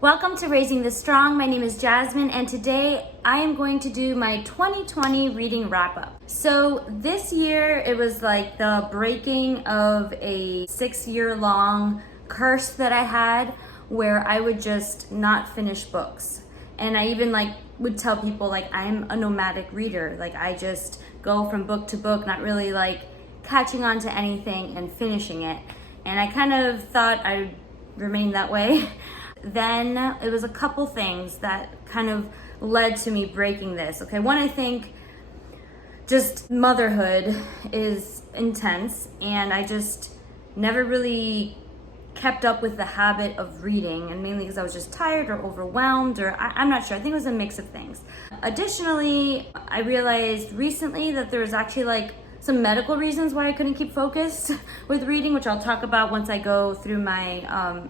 Welcome to Raising the Strong. My name is Jasmine, and today I am going to do my 2020 reading wrap-up. So this year, it was like the breaking of a 6-year-long curse that I had where I would just not finish books. And I even would tell people I'm a nomadic reader. I just go from book to book, not really catching on to anything and finishing it. And I kind of thought I'd remain that way. Then it was a couple things that kind of led to me breaking this. Okay, one, I think just motherhood is intense, and I just never really kept up with the habit of reading, and mainly because I was just tired or overwhelmed, or I'm not sure. I think it was a mix of things. Additionally, I realized recently that there was actually some medical reasons why I couldn't keep focused with reading, which I'll talk about once I go through my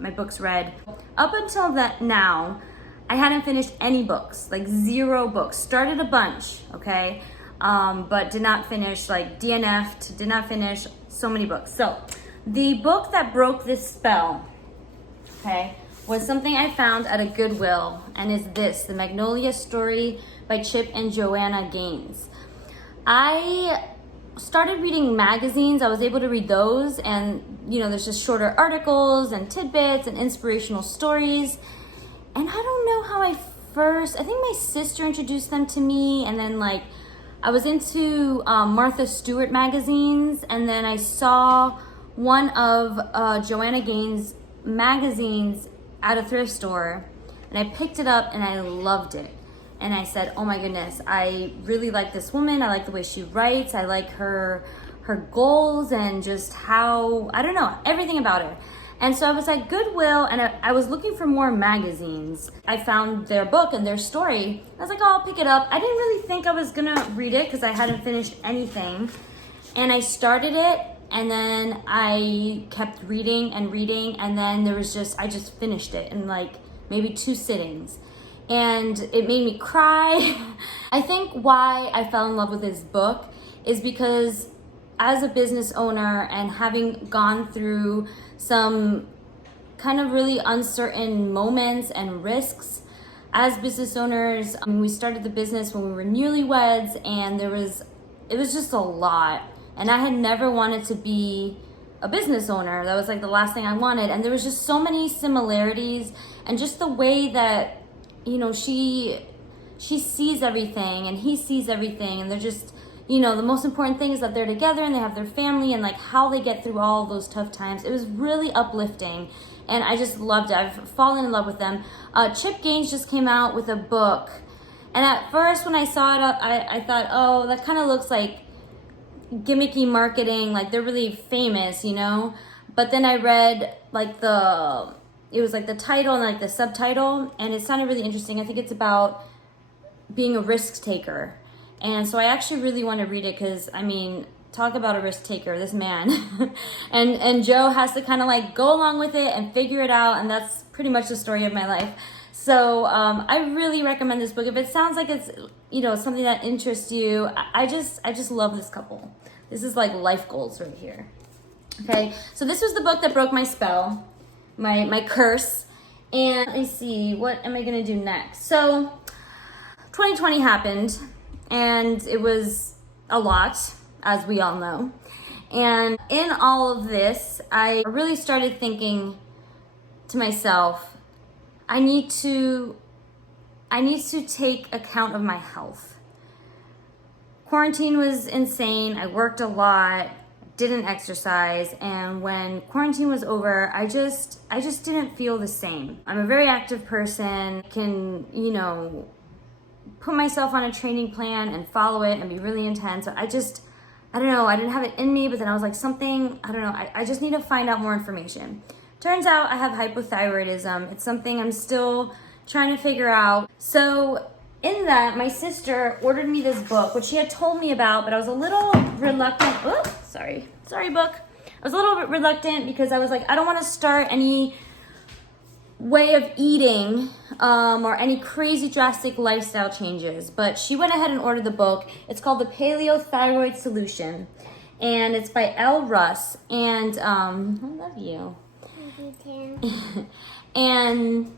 my books read. Up until now, I hadn't finished any books, 0 books. Started a bunch, okay, but did not finish, DNF'd, did not finish so many books. So the book that broke this spell, okay, was something I found at a Goodwill, and is this, The Magnolia Story by Chip and Joanna Gaines. I started reading magazines. I was able to read those, and there's just shorter articles and tidbits and inspirational stories. And I don't know how I think my sister introduced them to me, and then I was into Martha Stewart magazines, and then I saw one of Joanna Gaines magazines at a thrift store, and I picked it up and I loved it. And I said, oh my goodness, I really like this woman. I like the way she writes. I like her goals and just how, I don't know, everything about her. And so I was at Goodwill, and I was looking for more magazines. I found their book and their story. I was like, oh, I'll pick it up. I didn't really think I was gonna read it because I hadn't finished anything. And I started it, and then I kept reading, and then I just finished it in maybe 2 sittings. And it made me cry. I think why I fell in love with this book is because as a business owner and having gone through some kind of really uncertain moments and risks as business owners, we started the business when we were newlyweds, and it was just a lot. And I had never wanted to be a business owner. That was the last thing I wanted. And there was just so many similarities, and just the way that she sees everything and he sees everything, and they're just, the most important thing is that they're together and they have their family, and how they get through all those tough times. It was really uplifting, and I just loved it. I've fallen in love with them. Chip Gaines just came out with a book, and at first when I saw it, I thought, oh, that kind of looks like gimmicky marketing, they're really famous, but then I read it was the title and the subtitle, and it sounded really interesting. I think it's about being a risk taker. And so I actually really want to read it because, talk about a risk taker, this man. and Joe has to kind of go along with it and figure it out, and that's pretty much the story of my life. So I really recommend this book. If it sounds like it's, something that interests you, I just love this couple. This is life goals right here. Okay, so this was the book that broke my spell. My curse. And let me see, what am I gonna do next? So 2020 happened, and it was a lot, as we all know. And in all of this, I really started thinking to myself, I need to take account of my health. Quarantine was insane. I worked a lot, didn't exercise, and when quarantine was over, I just didn't feel the same. I'm a very active person, can, put myself on a training plan and follow it and be really intense. I don't know, I didn't have it in me, but then I was I just need to find out more information. Turns out I have hypothyroidism. It's something I'm still trying to figure out. So in that, my sister ordered me this book, which she had told me about, but I was a little reluctant. Oh, sorry book. I was a little bit reluctant because I was I don't want to start any way of eating or any crazy drastic lifestyle changes. But she went ahead and ordered the book. It's called The Paleo Thyroid Solution, and it's by Elle, Russ, and I love you. You too. And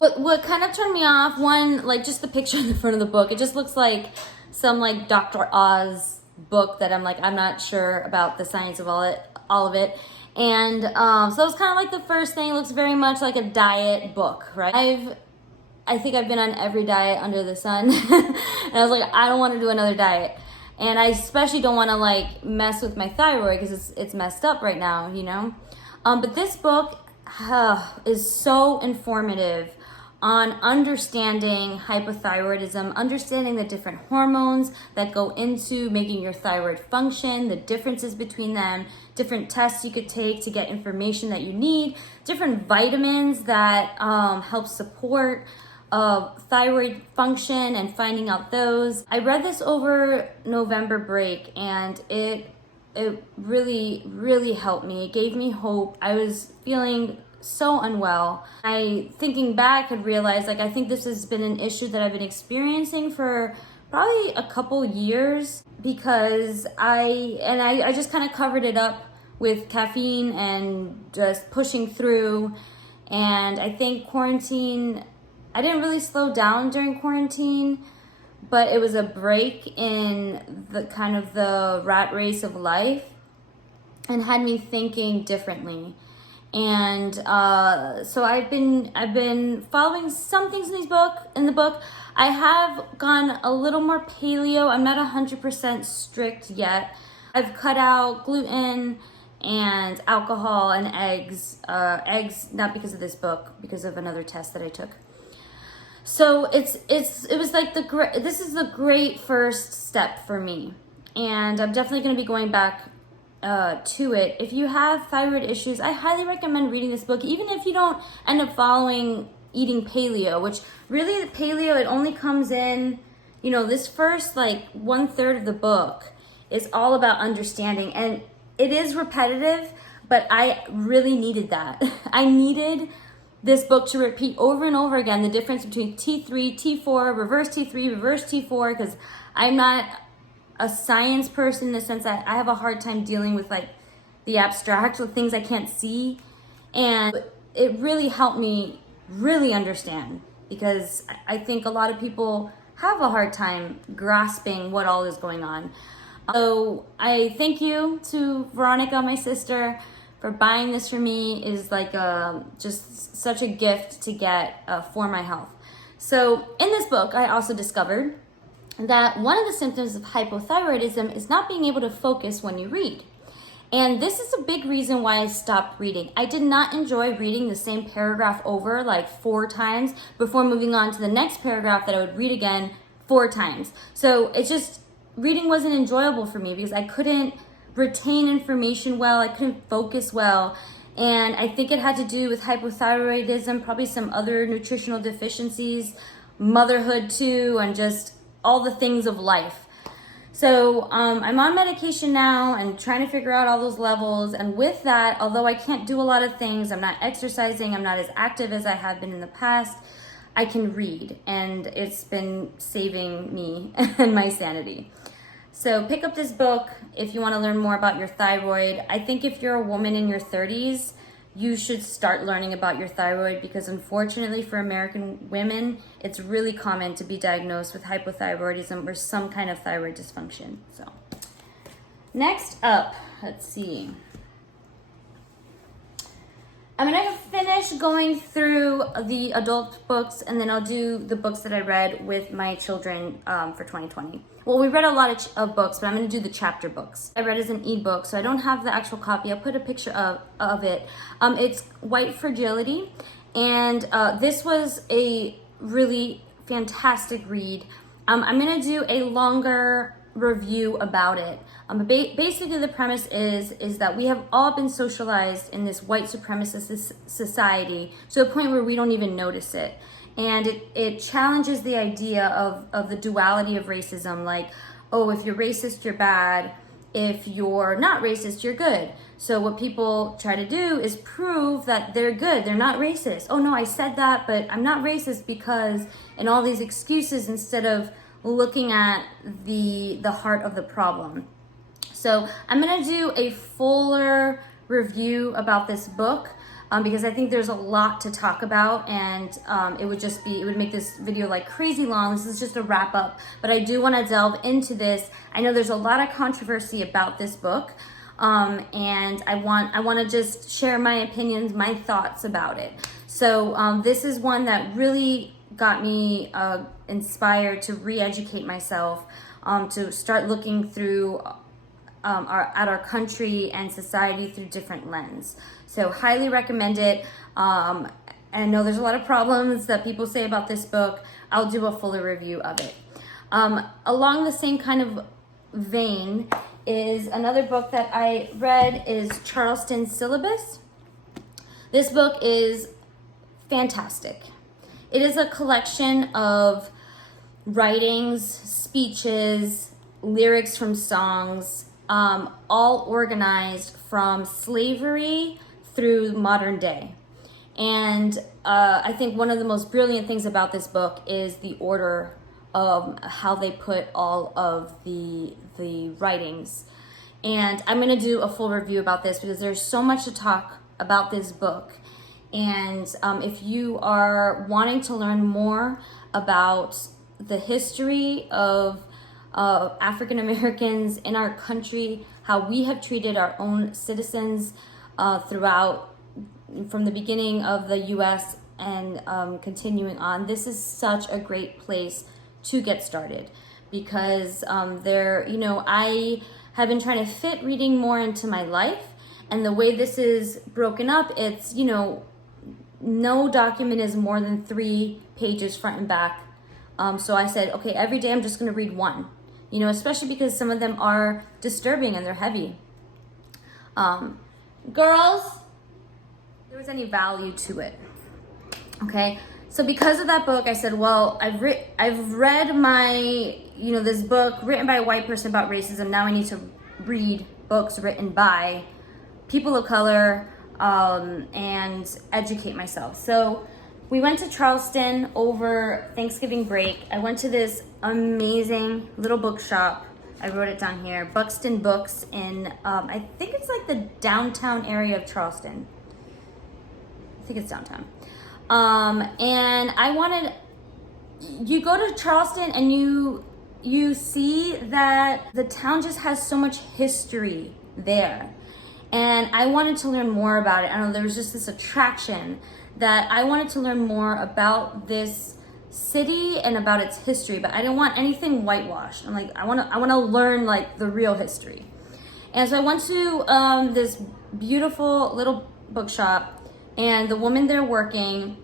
But what kind of turned me off, one, like just the picture in the front of the book, it just looks like some like Dr. Oz book that I'm like, I'm not sure about the science of all of it. And so that was kind of like the first thing. It looks very much like a diet book, right? I think I've been on every diet under the sun. And I was like, I don't want to do another diet. And I especially don't want to like mess with my thyroid because it's messed up right now, you know? But this book is so informative on understanding hypothyroidism, understanding the different hormones that go into making your thyroid function, the differences between them, different tests you could take to get information that you need, different vitamins that help support thyroid function and finding out those. I read this over November break and it really, really helped me. It gave me hope. I was feeling so unwell. Thinking back, had realized like I think this has been an issue that I've been experiencing for probably a couple years because I just kind of covered it up with caffeine and just pushing through. And I think quarantine, I didn't really slow down during quarantine, but it was a break in the kind of the rat race of life and had me thinking differently. And so I've been following some things in the book. I have gone a little more paleo. I'm not 100% strict yet. I've cut out gluten and alcohol and eggs. Eggs, not because of this book, because of another test that I took. So it was like this is a great first step for me, and I'm definitely going to be going back to it. If you have thyroid issues, I highly recommend reading this book, even if you don't end up following eating paleo, which really the paleo, it only comes in, you know, this first like 1/3 of the book is all about understanding, and it is repetitive, but I really needed that. I needed this book to repeat over and over again the difference between T3, T4, reverse T3, reverse T4, because I'm not a science person in the sense that I have a hard time dealing with like the abstract, the things I can't see. And it really helped me really understand, because I think a lot of people have a hard time grasping what all is going on. So I thank you to Veronica, my sister, for buying this for me. Is like just such a gift to get for my health. So in this book, I also discovered that one of the symptoms of hypothyroidism is not being able to focus when you read. And this is a big reason why I stopped reading. I did not enjoy reading the same paragraph over like 4 times before moving on to the next paragraph that I would read again 4 times. So it's just, reading wasn't enjoyable for me because I couldn't retain information well, I couldn't focus well. And I think it had to do with hypothyroidism, probably some other nutritional deficiencies, motherhood too, and just all the things of life. So I'm on medication now and trying to figure out all those levels. And with that, although I can't do a lot of things, I'm not exercising, I'm not as active as I have been in the past, I can read, and it's been saving me and my sanity. So pick up this book if you want to learn more about your thyroid. I think if you're a woman in your 30s, you should start learning about your thyroid, because unfortunately for American women, it's really common to be diagnosed with hypothyroidism or some kind of thyroid dysfunction. So next up, let's see. I'm going to finish going through the adult books, and then I'll do the books that I read with my children for 2020. Well, we read a lot of books, but I'm going to do the chapter books. I read as an ebook, so I don't have the actual copy. I'll put a picture of it. It's White Fragility, and this was a really fantastic read. I'm going to do a longer review about it. Basically, the premise is that we have all been socialized in this white supremacist society to a point where we don't even notice it. And it challenges the idea of the duality of racism, like, oh, if you're racist, you're bad. If you're not racist, you're good. So what people try to do is prove that they're good, they're not racist. Oh no, I said that, but I'm not racist because, and all these excuses instead of looking at the heart of the problem. So I'm going to do a fuller review about this book. because I think there's a lot to talk about, and it would make this video like crazy long. This is just a wrap up, but I do want to delve into this. I know there's a lot of controversy about this book, and I want to just share my opinions, my thoughts about it. So this is one that really got me inspired to re-educate myself, to start looking through at our country and society through different lens. So highly recommend it. And I know there's a lot of problems that people say about this book. I'll do a fuller review of it. Along the same kind of vein is another book that I read is Charleston Syllabus. This book is fantastic. It is a collection of writings, speeches, lyrics from songs, all organized from slavery through modern day. And I think one of the most brilliant things about this book is the order of how they put all of the writings. And I'm going to do a full review about this because there's so much to talk about this book. And if you are wanting to learn more about the history of African Americans in our country, how we have treated our own citizens throughout, from the beginning of the U.S. and continuing on, this is such a great place to get started, because I have been trying to fit reading more into my life, and the way this is broken up, it's, no document is more than 3 pages front and back. So I said, okay, every day I'm just going to read one, especially because some of them are disturbing and they're heavy. Girls, if there was any value to it. Okay. So because of that book, I said, well, I've read my, this book written by a white person about racism. Now I need to read books written by people of color, and educate myself. So we went to Charleston over Thanksgiving break. I went to this amazing little bookshop. I wrote it down here, Buxton Books in, I think it's like the downtown area of Charleston. I think it's downtown. And you go to Charleston and you see that the town just has so much history there. And I wanted to learn more about it. I know there was just this attraction that I wanted to learn more about this city and about its history, but I didn't want anything whitewashed. I'm like, I want to learn like the real history. And so I went to this beautiful little bookshop, and the woman there working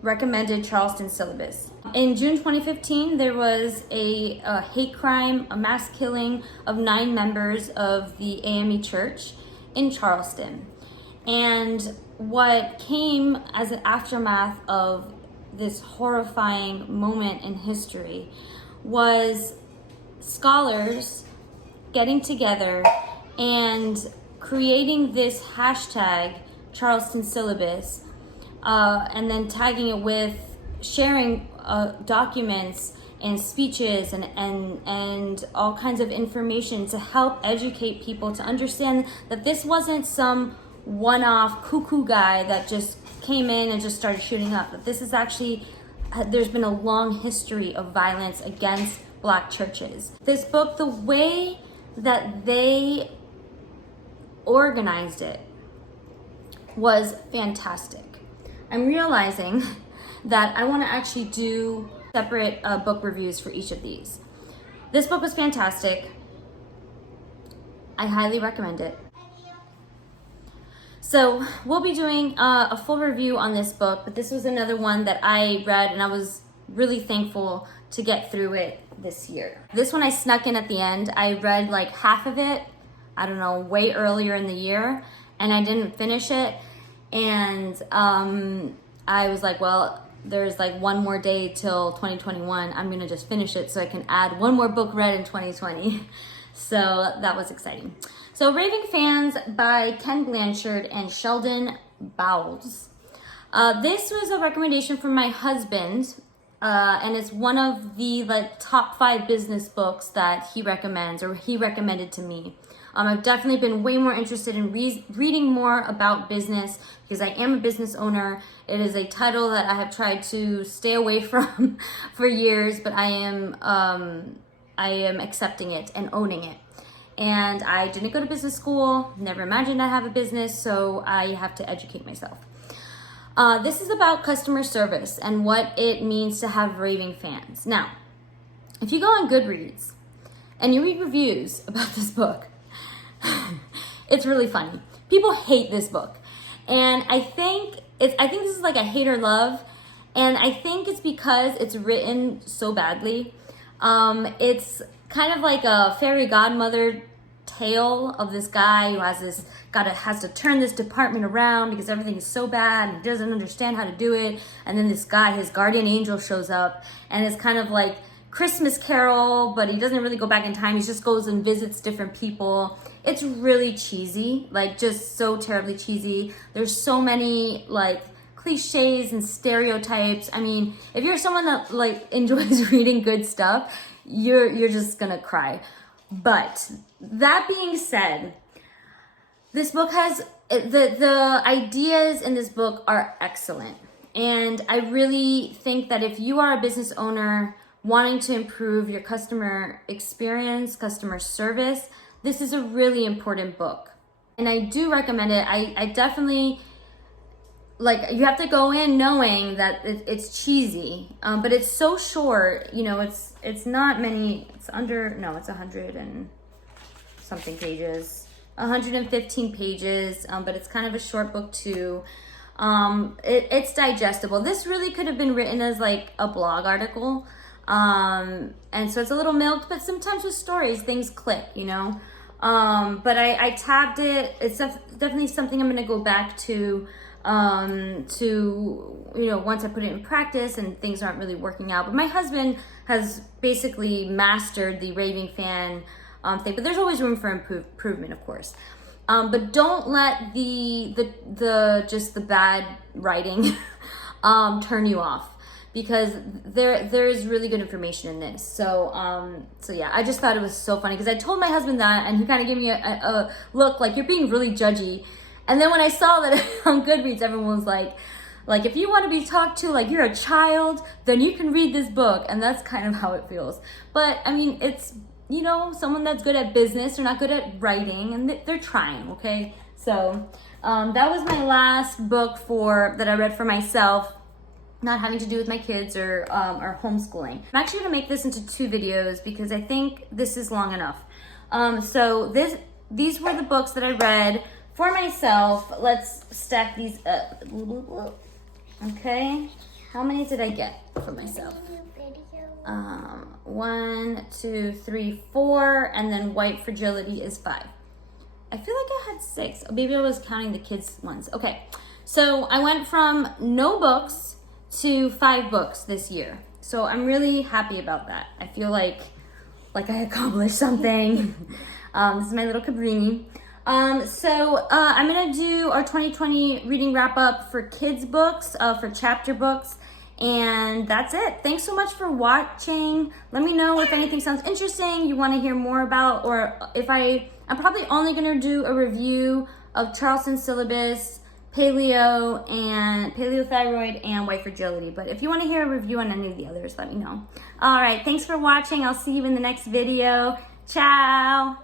recommended Charleston Syllabus. In June 2015, there was a hate crime, a mass killing of 9 members of the AME Church in Charleston. And what came as an aftermath of this horrifying moment in history was scholars getting together and creating this hashtag Charleston Syllabus, and then tagging it with sharing documents and speeches and all kinds of information to help educate people to understand that this wasn't some one-off cuckoo guy that just came in and just started shooting up. That this is actually, there's been a long history of violence against Black churches. This book, the way that they organized it was fantastic. I'm realizing that I want to actually do separate book reviews for each of these. This book was fantastic. I highly recommend it. So we'll be doing a full review on this book, but this was another one that I read and I was really thankful to get through it this year. This one I snuck in at the end. I read like half of it, I don't know, way earlier in the year, and I didn't finish it. And I was like, well, there's like one more day till 2021. I'm gonna just finish it so I can add one more book read in 2020. So that was exciting. So Raving Fans by Ken Blanchard and Sheldon Bowles. This was a recommendation from my husband, and it's one of the like top 5 business books that he recommends, or he recommended to me. I've definitely been way more interested in reading more about business because I am a business owner. It is a title that I have tried to stay away from for years, but I am accepting it and owning it. And I didn't go to business school, never imagined I'd have a business, so I have to educate myself. This is about customer service and what it means to have raving fans. Now, if you go on Goodreads and you read reviews about this book, it's really funny. People hate this book. And I think this is like a hate or love. And I think it's because it's written so badly. It's kind of like a fairy godmother tale of this guy who has to turn this department around because everything is so bad and he doesn't understand how to do it. And then this guy, his guardian angel, shows up, and it's kind of like Christmas Carol, but he doesn't really go back in time. He just goes and visits different people. It's really cheesy, like just so terribly cheesy. There's so many like cliches and stereotypes. I mean, if you're someone that like enjoys reading good stuff, you're just gonna cry. But that being said, this book has the ideas in this book are excellent. And I really think that if you are a business owner wanting to improve your customer experience, customer service, this is a really important book. And I do recommend it. I definitely, like, you have to go in knowing that it's cheesy, but it's so short, you know, it's not many, it's 100 and something pages, 115 pages, but it's kind of a short book too. It's digestible. This really could have been written as like a blog article. And so it's a little milked, but sometimes with stories, things click, you know? But I tabbed it. It's definitely something I'm going to go back to, you know, once I put it in practice and things aren't really working out. But my husband has basically mastered the raving fan thing, but there's always room for improvement, of course. But don't let just the bad writing turn you off, because there is really good information in this. So yeah, I just thought it was so funny because I told my husband that, and he kind of gave me a look like, you're being really judgy. And then when I saw that on Goodreads, everyone was like if you want to be talked to like you're a child, then you can read this book. And that's kind of how it feels. But I mean, it's, you know, someone that's good at business, they're not good at writing, and they're trying, okay? So that was my last book that I read for myself, not having to do with my kids or homeschooling. I'm actually gonna make this into 2 videos because I think this is long enough. So these were the books that I read for myself. Let's stack these up. Okay, how many did I get for myself? 1, 2, 3, 4, and then White Fragility is 5. I feel like I had 6. Maybe I was counting the kids' ones. Okay, so I went from no books to 5 books this year. So I'm really happy about that. I feel like I accomplished something. This is my little Cabrini. So I'm gonna do our 2020 reading wrap up for kids books, for chapter books, and that's it. Thanks so much for watching. Let me know if anything sounds interesting you want to hear more about, or if I'm probably only gonna do a review of Charleston Syllabus, Paleo, and Paleo Thyroid, and White Fragility. But if you want to hear a review on any of the others, let me know. All right, thanks for watching. I'll see you in the next video. Ciao.